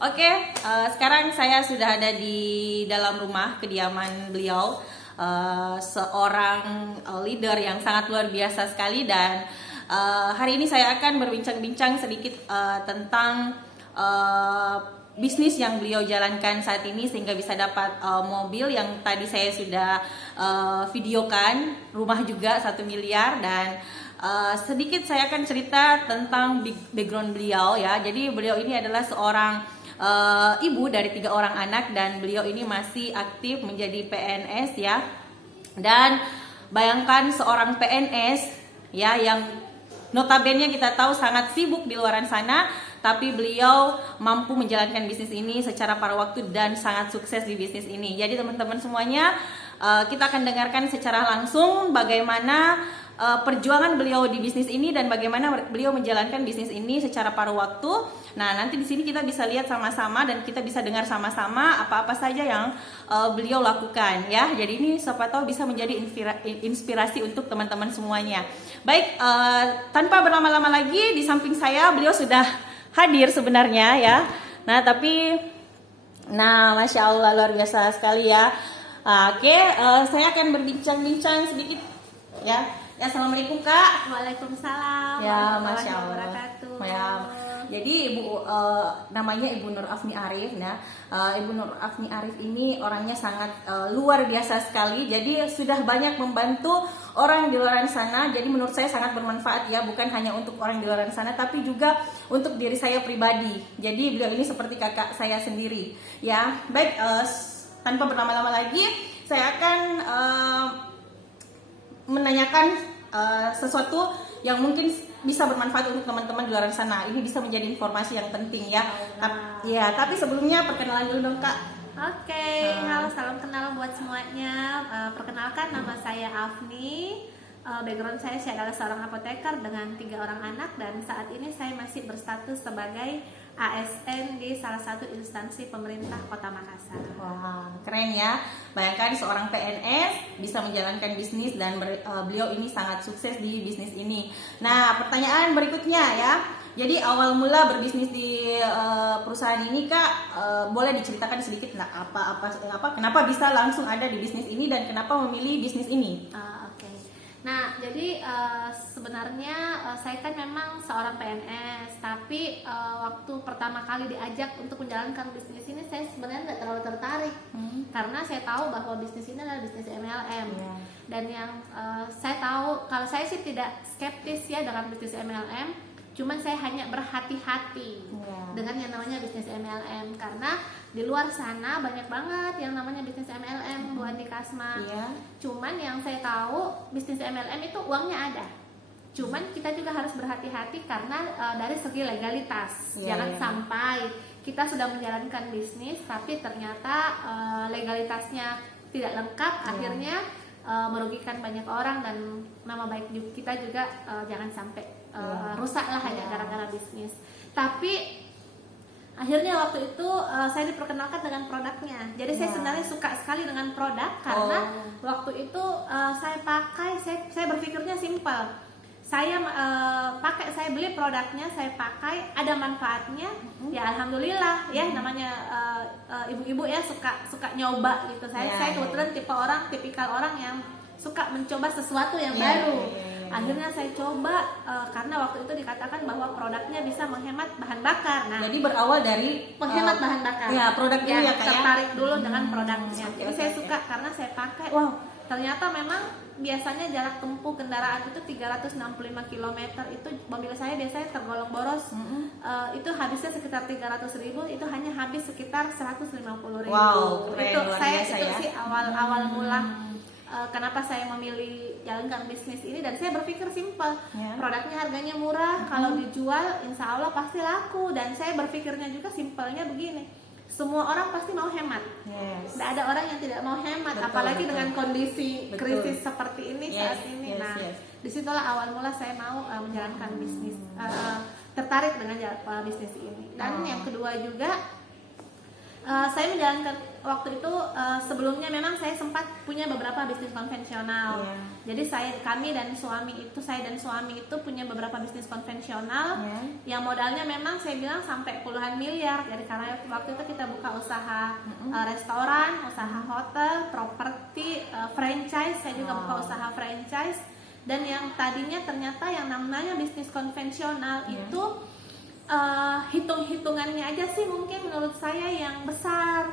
Sekarang saya sudah ada di dalam rumah kediaman beliau, seorang leader yang sangat luar biasa sekali. Dan hari ini saya akan berbincang-bincang sedikit tentang bisnis yang beliau jalankan saat ini sehingga bisa dapat mobil yang tadi saya sudah videokan, rumah juga 1 miliar. Dan sedikit saya akan cerita tentang background beliau ya. Jadi beliau ini adalah seorang ibu dari 3 orang anak, dan beliau ini masih aktif menjadi PNS ya. Dan bayangkan seorang PNS ya, yang notabene kita tahu sangat sibuk di luaran sana, tapi beliau mampu menjalankan bisnis ini secara pada waktu dan sangat sukses di bisnis ini. Jadi teman-teman semuanya, kita akan dengarkan secara langsung bagaimana perjuangan beliau di bisnis ini dan bagaimana beliau menjalankan bisnis ini secara paruh waktu. Nah, nanti di sini kita bisa lihat sama-sama dan kita bisa dengar sama-sama apa-apa saja yang beliau lakukan ya. Jadi ini siapa tahu bisa menjadi inspirasi untuk teman-teman semuanya. Baik, tanpa berlama-lama lagi, di samping saya beliau sudah hadir sebenarnya ya. Nah, Masya Allah, luar biasa sekali ya. Saya akan berbincang-bincang sedikit ya. Ya, assalamualaikum Kak. Waalaikumsalam. Ya, Masya Allah. Wabarakatuh. Ya. Jadi Ibu namanya Ibu Nur Afni Arif. Nah, Ibu Nur Afni Arif ini orangnya sangat luar biasa sekali. Jadi sudah banyak membantu orang di luar sana. Jadi menurut saya sangat bermanfaat ya, bukan hanya untuk orang di luar sana, tapi juga untuk diri saya pribadi. Jadi beliau ini seperti kakak saya sendiri. Ya, baik. Tanpa berlama-lama lagi, saya akan menanyakan sesuatu yang mungkin bisa bermanfaat untuk teman-teman di luar sana. Ini bisa menjadi informasi yang penting ya. Ya, tapi sebelumnya perkenalan dulu dong Kak. Halo, salam kenal buat semuanya. Perkenalkan, nama saya Afni. Background saya adalah seorang apoteker dengan 3 orang anak, dan saat ini saya masih berstatus sebagai ASN di salah satu instansi pemerintah Kota Makassar. Wah, keren ya. Bayangkan seorang PNS bisa menjalankan bisnis, dan beliau ini sangat sukses di bisnis ini. Nah, pertanyaan berikutnya ya. Jadi awal mula berbisnis di perusahaan ini Kak, boleh diceritakan sedikit kenapa bisa langsung ada di bisnis ini dan kenapa memilih bisnis ini? Nah, jadi sebenarnya saya kan memang seorang PNS, tapi waktu pertama kali diajak untuk menjalankan bisnis ini, saya sebenarnya nggak terlalu tertarik, karena saya tahu bahwa bisnis ini adalah bisnis MLM. Dan yang saya tahu, kalau saya sih tidak skeptis ya dengan bisnis MLM, cuman saya hanya berhati-hati dengan yang namanya bisnis MLM, karena di luar sana banyak banget yang namanya bisnis MLM buat di Kasma. Cuman yang saya tahu, bisnis MLM itu uangnya ada, cuman kita juga harus berhati-hati karena dari segi legalitas. Jangan sampai kita sudah menjalankan bisnis tapi ternyata legalitasnya tidak lengkap, akhirnya merugikan banyak orang, dan nama baik kita juga jangan sampai rusak lah hanya gara-gara bisnis. Tapi akhirnya waktu itu saya diperkenalkan dengan produknya. Jadi saya sebenarnya suka sekali dengan produk, karena waktu itu saya pakai, saya berpikirnya simpel. Saya saya beli produknya, saya pakai, ada manfaatnya. Ya alhamdulillah ya, namanya ibu-ibu ya suka nyoba gitu. Saya kebetulan tipikal orang yang suka mencoba sesuatu yang baru. Akhirnya saya coba karena waktu itu dikatakan bahwa produknya bisa menghemat bahan bakar. Nah, jadi berawal dari menghemat bahan bakar. Ya, produk dulu ya Kak. Tertarik dulu dengan produknya. Jadi saya suka karena saya pakai. Wow, ternyata memang biasanya jarak tempuh kendaraan itu 365 km, itu mobil saya biasanya tergolong boros. Itu habisnya sekitar 300.000, itu hanya habis sekitar 150.000. Wow, keren, Itu luar saya biasa itu ya. sih awal mula kenapa saya memilih jalankan bisnis ini. Dan saya berpikir simpel, produknya harganya murah, kalau dijual insya Allah pasti laku. Dan saya berpikirnya juga simpelnya begini, semua orang pasti mau hemat. Tidak ada orang yang tidak mau hemat, apalagi dengan kondisi krisis seperti ini saat ini. Disitulah awal mula saya mau menjalankan bisnis, tertarik dengan bisnis ini. Dan yang kedua juga, Saya menjalankan waktu itu sebelumnya memang saya sempat punya beberapa bisnis konvensional. Jadi saya dan suami itu punya beberapa bisnis konvensional yang modalnya memang saya bilang sampai puluhan miliar. Jadi karena waktu itu kita buka usaha restoran, usaha hotel, properti, franchise. Saya juga buka usaha franchise. Dan yang tadinya ternyata yang namanya bisnis konvensional itu hitung-hitungannya aja sih mungkin menurut saya yang besar,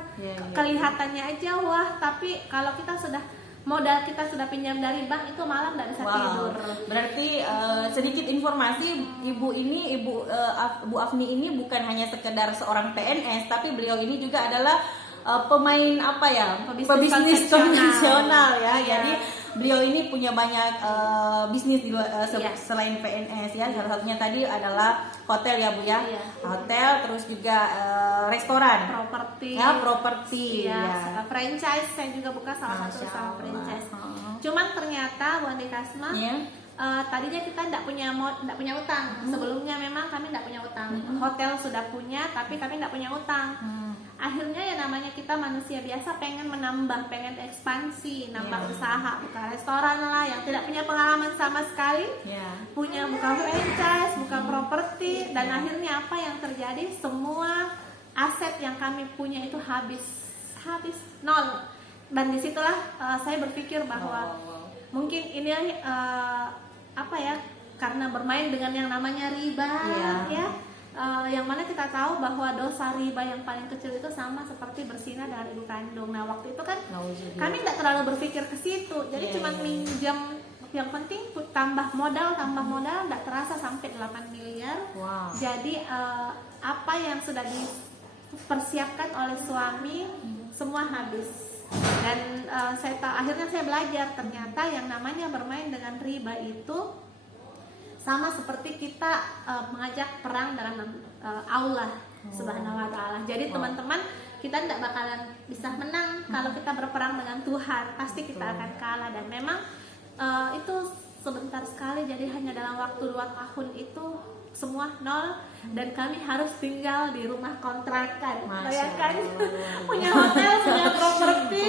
kelihatannya aja wah, tapi kalau kita sudah modal kita sudah pinjam dari bank itu malam nggak bisa tidur. Berarti sedikit informasi, ibu Afni ini bukan hanya sekedar seorang PNS, tapi beliau ini juga adalah pemain pebisnis konvensional ya. Jadi beliau ini punya banyak bisnis di luar, selain PNS ya. Salah satunya tadi adalah hotel ya Bu ya. Hotel, terus juga restoran, properti franchise. Saya juga buka salah satu usaha franchise. Cuman ternyata Bu Andi Kasma tadinya kita tidak punya utang. Sebelumnya memang kami tidak punya utang. Hotel sudah punya, tapi kami tidak punya utang. Akhirnya ya namanya kita manusia biasa pengen menambah, pengen ekspansi, nambah usaha, buka restoran lah yang tidak punya pengalaman sama sekali, buka franchise, buka properti, dan akhirnya apa yang terjadi, semua aset yang kami punya itu habis nol. Dan disitulah saya berpikir bahwa mungkin ini karena bermain dengan yang namanya riba yang mana kita tahu bahwa dosa riba yang paling kecil itu sama seperti berzina dengan ibu kandung. Nah waktu itu kan kami tidak terlalu berpikir ke situ, jadi cuma minjam, yang penting tambah modal tidak terasa sampai 8 miliar. Jadi apa yang sudah dipersiapkan oleh suami semua habis. Dan akhirnya saya belajar ternyata yang namanya bermain dengan riba itu sama seperti kita mengajak perang dalam Allah Subhanahu wa Ta'ala. Jadi teman-teman, kita tidak bakalan bisa menang kalau kita berperang dengan Tuhan, pasti kita akan kalah. Dan memang itu sebentar sekali, jadi hanya dalam waktu 2 tahun itu semua nol, dan kami harus tinggal di rumah kontrakan. Bayangkan punya hotel, punya properti,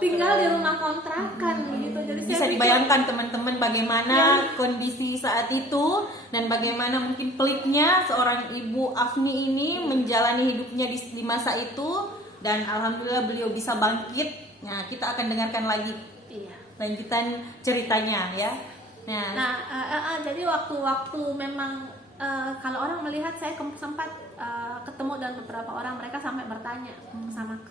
tinggal di rumah kontrakan begitu. Jadi bisa dibayangkan teman-teman bagaimana kondisi saat itu dan bagaimana mungkin peliknya seorang ibu Afni ini menjalani hidupnya di masa itu, dan alhamdulillah beliau bisa bangkit. Nah, kita akan dengarkan lagi lanjutan ceritanya ya. Jadi waktu memang kalau orang melihat, saya sempat ketemu dengan beberapa orang, mereka sampai bertanya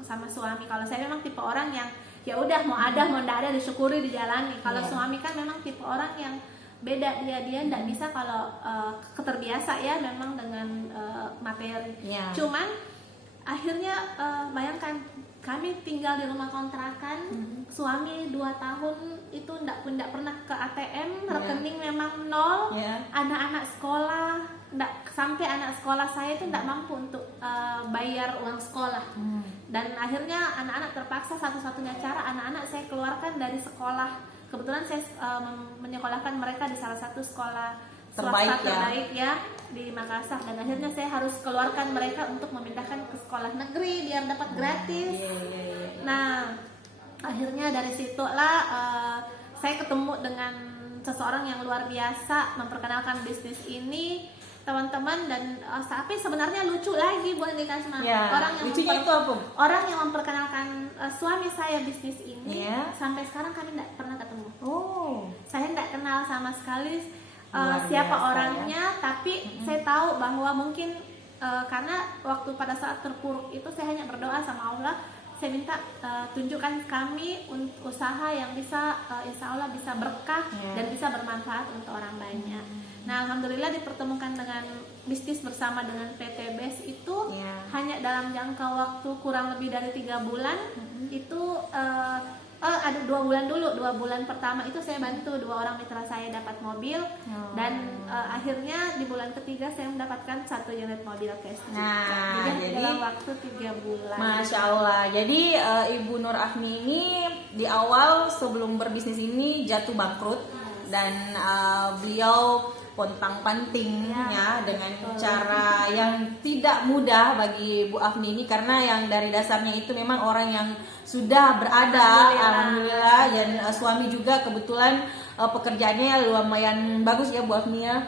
sama suami. Kalau saya memang tipe orang yang ya udah mau ada mau tidak ada disyukuri, dijalani. Kalau suami kan memang tipe orang yang beda, dia tidak bisa kalau keterbiasa ya memang dengan materi. Cuman akhirnya bayangkan kami tinggal di rumah kontrakan, suami 2 tahun itu tidak pernah ke ATM, rekening memang nol, anak-anak sekolah, sampai anak sekolah saya itu tidak mampu untuk bayar uang sekolah. Dan akhirnya anak-anak terpaksa, satu-satunya cara anak-anak saya keluarkan dari sekolah. Kebetulan saya menyekolahkan mereka di salah satu sekolah terbaik ya di Makassar, dan akhirnya saya harus keluarkan mereka untuk memindahkan ke sekolah negeri biar dapat gratis. Nah akhirnya dari situlah saya ketemu dengan seseorang yang luar biasa memperkenalkan bisnis ini teman-teman, dan tapi sebenarnya lucu lagi Bu Andi Kasma, orang yang memperkenalkan suami saya bisnis ini sampai sekarang kami tidak pernah ketemu. Saya tidak kenal sama sekali siapa orangnya, tapi saya tahu bahwa mungkin karena waktu pada saat terpuruk itu saya hanya berdoa sama Allah, saya minta tunjukkan kami usaha yang bisa insya Allah bisa berkah dan bisa bermanfaat untuk orang banyak. Nah alhamdulillah dipertemukan dengan bisnis bersama dengan PT BES itu hanya dalam jangka waktu kurang lebih dari 3 bulan. Itu ada 2 bulan dulu. 2 bulan pertama itu saya bantu 2 orang mitra saya dapat mobil, dan akhirnya di bulan ketiga saya mendapatkan 1 unit mobil cash. Jadi dalam waktu 3 bulan. Masya Allah. Jadi Ibu Nur Afni ini di awal sebelum berbisnis ini jatuh bangkrut, dan beliau pontang-panting Ya, ya dengan betul. cara yang tidak mudah bagi Bu Afni ini, karena yang dari dasarnya itu memang orang yang sudah berada, alhamdulillah, dan suami juga kebetulan pekerjaannya lumayan bagus ya Bu Afni ya.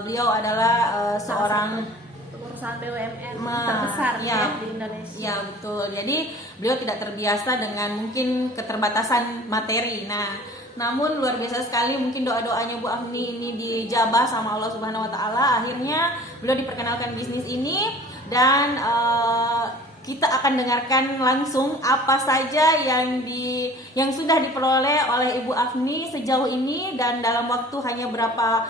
Beliau adalah seorang perusahaan BUMN Ma, terbesar ya. di Indonesia. Ya betul. Jadi beliau tidak terbiasa dengan mungkin keterbatasan materi. Nah, namun luar biasa sekali mungkin doa-doanya Bu Afni ini dijabah sama Allah Subhanahu Wa Taala. Akhirnya beliau diperkenalkan bisnis ini, dan kita akan dengarkan langsung apa saja yang sudah diperoleh oleh Ibu Afni sejauh ini, dan dalam waktu hanya berapa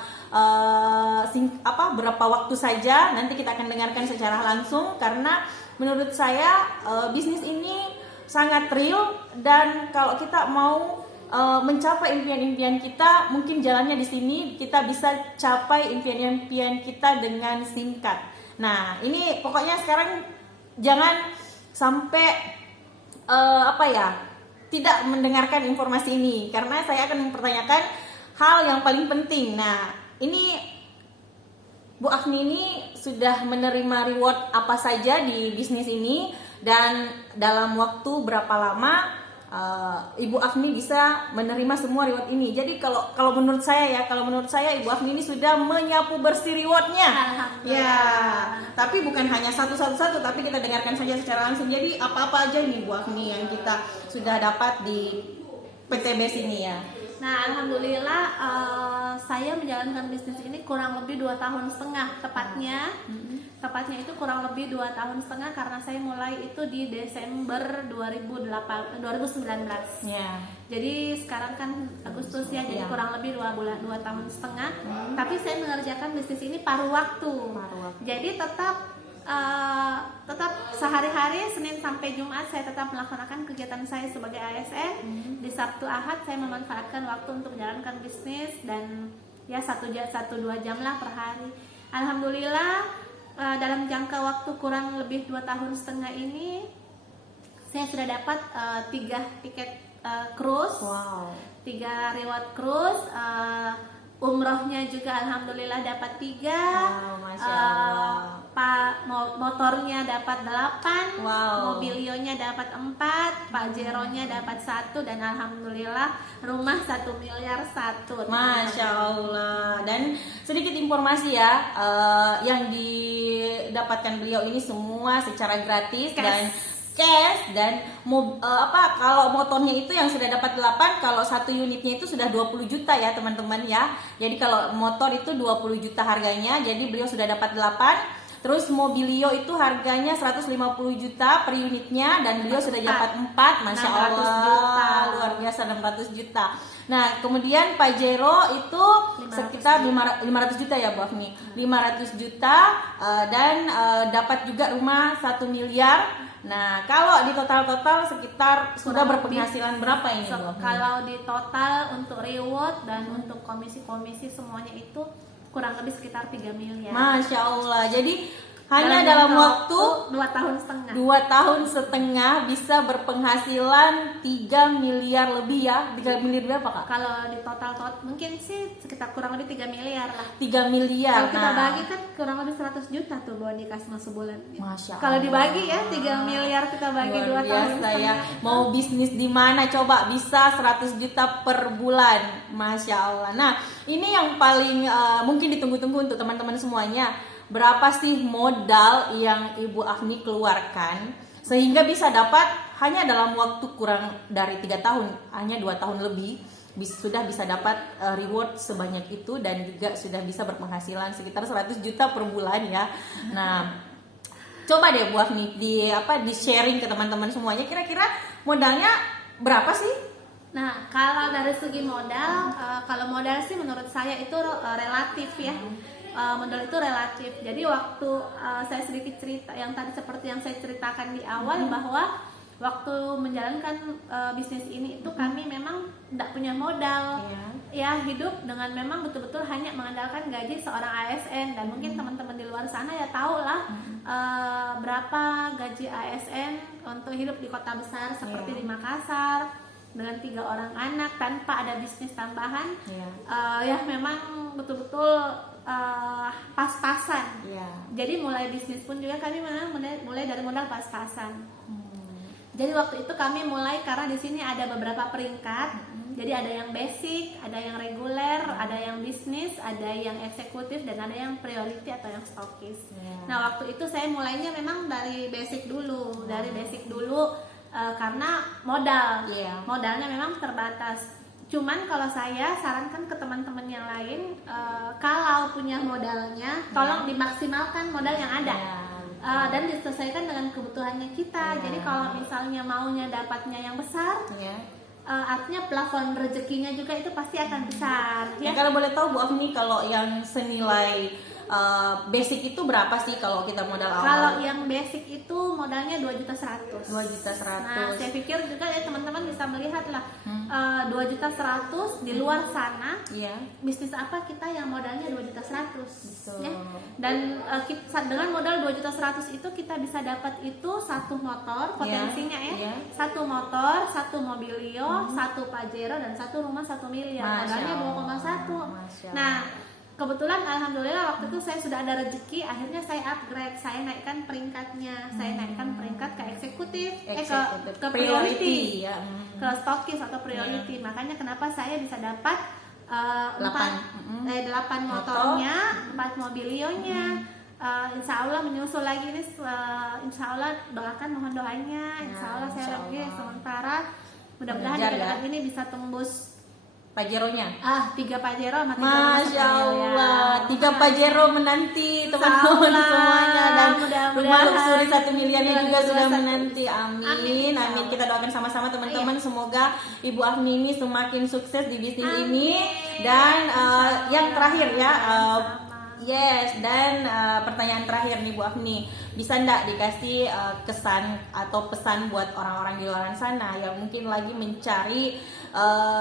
waktu saja. Nanti kita akan dengarkan secara langsung, karena menurut saya bisnis ini sangat real, dan kalau kita mau mencapai impian-impian kita, mungkin jalannya di sini kita bisa capai impian-impian kita dengan singkat. Nah, ini pokoknya sekarang jangan sampai tidak mendengarkan informasi ini, karena saya akan mempertanyakan hal yang paling penting. Nah, ini Bu Afni ini sudah menerima reward apa saja di bisnis ini, dan dalam waktu berapa lama Ibu Afni bisa menerima semua reward ini. Jadi kalau menurut saya Ibu Afni ini sudah menyapu bersih rewardnya. Ya, tapi bukan hanya satu-satu, tapi kita dengarkan saja secara langsung. Jadi apa-apa aja ini Bu Afni yang kita sudah dapat di PTBS ini ya. Nah, alhamdulillah saya menjalankan bisnis ini kurang lebih 2,5 tahun tepatnya. Tepatnya itu kurang lebih 2,5 tahun, karena saya mulai itu di Desember 2019. Ya. Jadi sekarang kan Agustus ya, jadi kurang lebih 2 tahun setengah. Tapi saya mengerjakan bisnis ini paruh waktu. Jadi tetap sehari-hari Senin sampai Jumat saya tetap melaksanakan kegiatan saya sebagai ASN. Di Sabtu Ahad saya memanfaatkan waktu untuk menjalankan bisnis, dan ya 1-2 jam lah per hari. Alhamdulillah dalam jangka waktu kurang lebih 2,5 tahun ini saya sudah dapat 3 tiket cruise, 3 reward cruise. Umrohnya juga alhamdulillah dapat 3. Masya Allah. Motornya dapat 8, mobilionya dapat 4, Pajero-nya dapat 1, dan alhamdulillah rumah 1 miliar 1. Masya Allah. Dan sedikit informasi ya, yang didapatkan beliau ini semua secara gratis dan cash, dan kalau motornya itu yang sudah dapat 8, kalau 1 unitnya itu sudah 20 juta ya teman-teman ya. Jadi kalau motor itu 20 juta harganya, jadi beliau sudah dapat 8. Terus mobilio itu harganya 150 juta per unitnya, dan beliau sudah dapat 4. Masya Allah, luar biasa, 600 juta. Nah, kemudian Pajero itu sekitar 500 juta ya Bu Afni, 500 juta, dan dapat juga rumah 1 miliar. Nah, kalau di total sekitar sudah berpenghasilan berapa ini Bu Afni? Kalau di total untuk reward dan untuk komisi-komisi semuanya itu kurang lebih sekitar 3 miliar. Masya Allah. Jadi hanya dalam waktu 2,5 tahun. 2,5 tahun bisa berpenghasilan 3 miliar lebih ya. 3 miliar berapa Kak? Kalau di total mungkin sih sekitar kurang lebih 3 miliar lah. 3 miliar. Kalau kita bagi kan kurang lebih 100 juta tuh buat dikasih mas sebulan. Masya Allah. Kalau dibagi ya 3 miliar kita bagi 2 tahun. Ya. Mau bisnis di mana coba bisa 100 juta per bulan. Masya Allah. Nah, ini yang paling mungkin ditunggu-tunggu untuk teman-teman semuanya. Berapa sih modal yang Ibu Afni keluarkan sehingga bisa dapat hanya dalam waktu kurang dari 3 tahun, hanya 2 tahun lebih, sudah bisa dapat reward sebanyak itu, dan juga sudah bisa berpenghasilan sekitar 100 juta per bulan ya. Nah, coba deh Bu Afni di sharing ke teman-teman semuanya, kira-kira modalnya berapa sih? Nah, kalau dari segi modal, kalau modal sih menurut saya itu relatif ya. Modal itu relatif. Jadi waktu saya sedikit cerita yang tadi seperti yang saya ceritakan di awal, bahwa waktu menjalankan bisnis ini itu kami memang tidak punya modal. Ya, hidup dengan memang betul-betul hanya mengandalkan gaji seorang ASN, dan mungkin teman-teman di luar sana ya tahu lah berapa gaji ASN untuk hidup di kota besar seperti di Makassar, dengan 3 orang anak tanpa ada bisnis tambahan. Iya. Ya memang betul-betul pas-pasan. Iya. Jadi mulai bisnis pun juga kami mulai dari modal pas-pasan. Hmm. Jadi waktu itu kami mulai karena di sini ada beberapa peringkat. Jadi ada yang basic, ada yang reguler, ada yang bisnis, ada yang eksekutif, dan ada yang priority atau yang stokis. Nah waktu itu saya mulainya memang dari basic dulu, karena modal, modalnya memang terbatas. Cuman kalau saya sarankan ke teman-teman yang lain, kalau punya modalnya, tolong dimaksimalkan modal yang ada. Dan disesuaikan dengan kebutuhannya kita. Jadi kalau misalnya maunya dapatnya yang besar, artinya plafon rezekinya juga itu pasti akan besar. Ya, kalau boleh tahu Bu Afni, kalau yang senilai basic itu berapa sih kalau kita modal awal? Kalau yang basic itu modalnya 2.100.000. 2.100.000. Nah, saya pikir juga ya teman-teman bisa melihat lah 2.100.000 di luar sana. Bisnis apa kita yang modalnya 2.100.000 ya. Dan dengan modal 2.100.000 itu kita bisa dapat itu satu motor potensinya satu motor, satu mobilio, satu pajero, dan satu rumah 1 miliar. Modalnya 2,1. Nah, kebetulan alhamdulillah waktu itu saya sudah ada rezeki, akhirnya saya upgrade, saya naikkan peringkatnya, saya naikkan peringkat ke eksekutif, ke priority, ke stokis atau priority. Makanya kenapa saya bisa dapat 8 motornya, 4 mobilionya. Insya Allah menyusul lagi nih, insya Allah doakan, mohon doanya, insya Allah saya lagi sementara mudah-mudahan di dekat ini bisa tembus Pajeronya. 3 Pajero sama 3 Masya Allah, 3 Pajero menanti teman-teman semuanya, dan rumah luxury 1 miliarnya juga sudah menanti. Amin. Kita doakan sama-sama teman-teman, semoga Ibu Afni ini semakin sukses di bisnis ini. Dan yang terakhir ya, dan pertanyaan terakhir nih Bu Afni, bisa ndak dikasih kesan atau pesan buat orang-orang di luar sana yang mungkin lagi mencari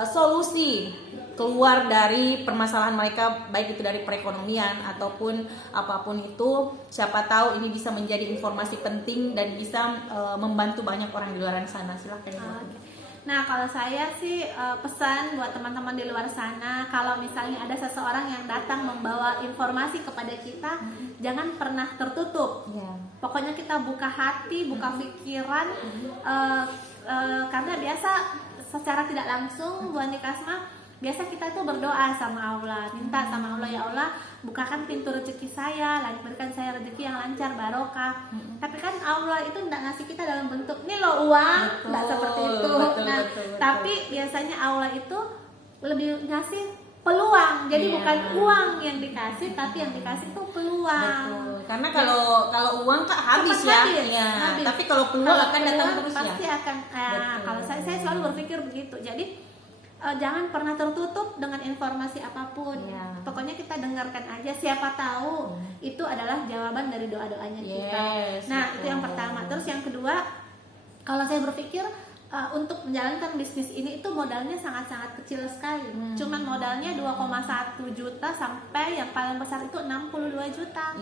solusi keluar dari permasalahan mereka, baik itu dari perekonomian ataupun apapun itu, siapa tahu ini bisa menjadi informasi penting dan bisa membantu banyak orang di luar sana. Silakan. Nah, kalau saya sih pesan buat teman-teman di luar sana, kalau misalnya ada seseorang yang datang membawa informasi kepada kita, jangan pernah tertutup. Pokoknya kita buka hati, buka pikiran, karena biasa secara tidak langsung Bu Andi Kasma, biasa kita tuh berdoa sama Allah, minta sama Allah, ya Allah bukakan pintu rezeki saya, berikan saya rezeki yang lancar, barokah. Tapi kan Allah itu tidak ngasih kita dalam bentuk nih lo uang, tidak seperti itu. Betul. Tapi biasanya Allah itu lebih ngasih peluang. Jadi bukan uang yang dikasih, tapi yang dikasih itu peluang. Betul. Karena kalau uang Kak habis. Tapi kalau peluang akan datang terus pasti akan. Kalau saya selalu berpikir begitu. Jadi jangan pernah tertutup dengan informasi apapun. Pokoknya kita dengarkan aja, siapa tahu itu adalah jawaban dari doa-doanya kita. Nah, itu yang pertama. Terus yang kedua, kalau saya berpikir untuk menjalankan bisnis ini itu modalnya sangat-sangat kecil sekali. Cuman modalnya 2,1 juta sampai yang paling besar itu 62 juta.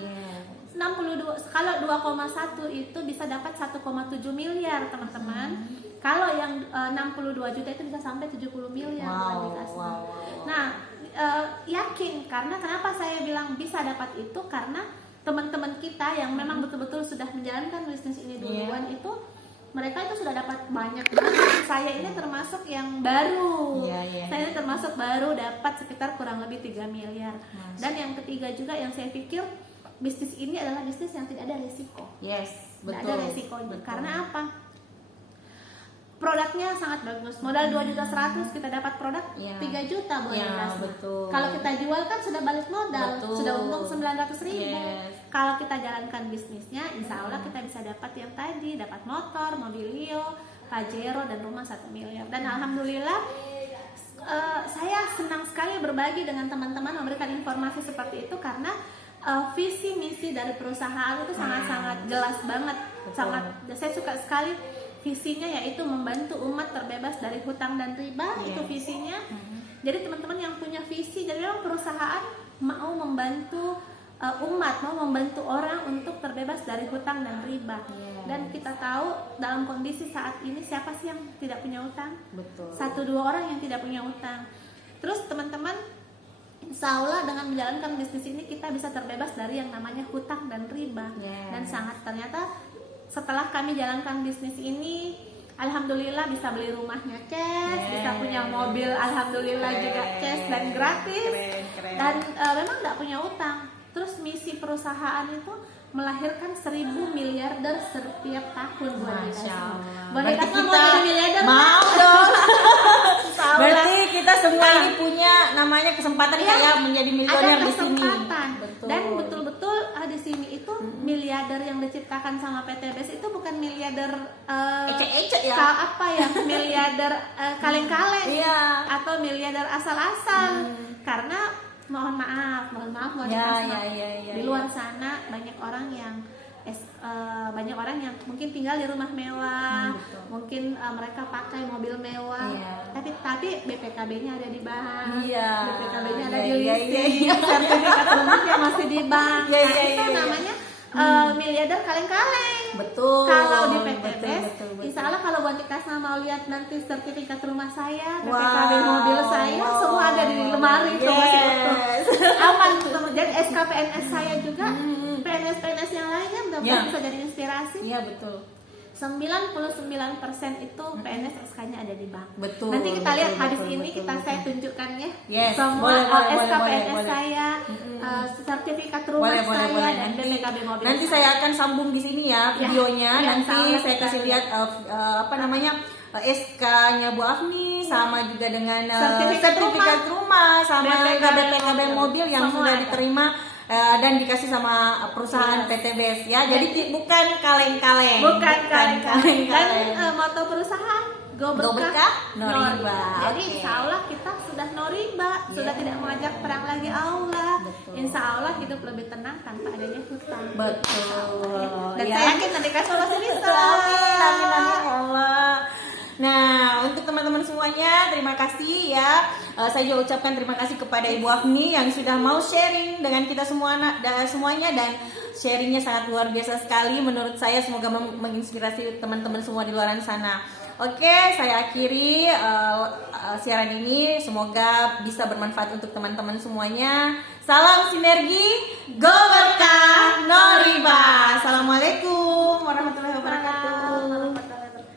62, kalau 2,1 itu bisa dapat 1,7 miliar teman-teman. Kalau yang 62 juta itu bisa sampai 70 miliar. Nah, yakin, karena kenapa saya bilang bisa dapat itu, karena teman-teman kita yang memang betul-betul sudah menjalankan bisnis ini duluan itu, mereka itu sudah dapat banyak banget. Saya ini termasuk yang baru. Saya ini termasuk baru dapat sekitar kurang lebih 3 miliar. Dan yang ketiga juga yang saya pikir, bisnis ini adalah bisnis yang tidak ada risiko. Betul. Tidak ada risikonya. Karena apa? Produknya sangat bagus. Modal 2.100.000 kita dapat produk 3 juta Kalau kita jual kan sudah balik modal, sudah untung 900.000. Kalau kita jalankan bisnisnya, insya Allah kita bisa dapat yang tadi, dapat motor, mobilio, pajero, dan rumah 1 miliar. Dan alhamdulillah saya senang sekali berbagi dengan teman-teman, memberikan informasi seperti itu, karena visi misi dari perusahaan itu sangat-sangat jelas banget. Saya suka sekali visinya, yaitu membantu umat terbebas dari hutang dan riba. Itu visinya. Jadi teman-teman yang punya visi, jadi memang perusahaan mau membantu umat, mau membantu orang untuk terbebas dari hutang dan riba. Dan kita tahu dalam kondisi saat ini siapa sih yang tidak punya utang? Betul. 1-2 orang yang tidak punya utang. Terus teman-teman, insya Allah dengan menjalankan bisnis ini kita bisa terbebas dari yang namanya hutang dan riba. Dan ternyata setelah kami jalankan bisnis ini, alhamdulillah bisa beli rumahnya cash, bisa punya mobil alhamdulillah juga cash dan gratis. Dan memang nggak punya utang. Terus misi perusahaan itu melahirkan 1.000 miliarder setiap tahun. Masya Allah. Boleh Berarti kita mau kita jadi miliarder? mau dong. Allah. Berarti kita semua ini punya namanya kesempatan kayak menjadi miliuner ada di sini. kesempatan. Betul. Dan betul-betul di sini itu miliarder yang diciptakan sama PTBS itu bukan miliarder ecek-ecek ya. apa ya, miliarder kaleng-kaleng Iya. atau miliarder asal-asal. Karena mohon maaf Ya, di luar sana banyak orang yang mungkin tinggal di rumah mewah, betul. mungkin mereka pakai mobil mewah, Iya. tapi BPKB-nya ada di bank, Iya. BPKB-nya ada Iya, di iya, leasing, iya. sertifikat rumahnya masih di bank. Iya, Nah, iya, itu iya. namanya miliarder kaleng-kaleng. Betul. Kalau di PTBS, betul. insya Allah kalau Wanti Kasna mau lihat nanti sertifikat rumah saya, Wow. BPKB mobil saya, semua ada di lemari, semua sih utuh. Aman. Kemudian SKPNS saya juga, PNS yang lainnya mudah-mudahan bisa jadi inspirasi. Iya, betul. 99% itu PNS SK-nya ada di bank. Betul. Nanti kita lihat betul, habis betul, ini betul, saya tunjukkan ya. Yes, Semua boleh, SKPNS boleh. saya, sertifikat rumah saya dan BPKB mobil. Nanti saya akan sambung di sini ya videonya. Ya, Nanti insya Allah saya kasih lihat SK-nya Bu Afni sama juga dengan sertifikat rumah sama BPKB mobil yang Semua sudah ada. diterima dan dikasih sama perusahaan PTBS ya. Jadi bukan kaleng-kaleng. Bukan kaleng-kaleng. kaleng-kaleng. Dan moto perusahaan Go Go berkah, berkah, no riba. Jadi Oke. insya Allah kita sudah no riba, sudah tidak mengajak perang lagi Allah. Betul. Insya Allah hidup lebih tenang tanpa adanya hutang. Betul. Dan Ya. saya yakin nanti Kak Solo bisa. Amin ya Allah. Nah, untuk teman-teman semuanya, terima kasih ya. Saya juga ucapkan terima kasih kepada Ibu Afni yang sudah mau sharing dengan kita semuanya dan sharingnya sangat luar biasa sekali. Menurut saya semoga menginspirasi teman-teman semua di luar sana. Oke, saya akhiri siaran ini. Semoga bisa bermanfaat untuk teman-teman semuanya. Salam sinergi, go berkah, no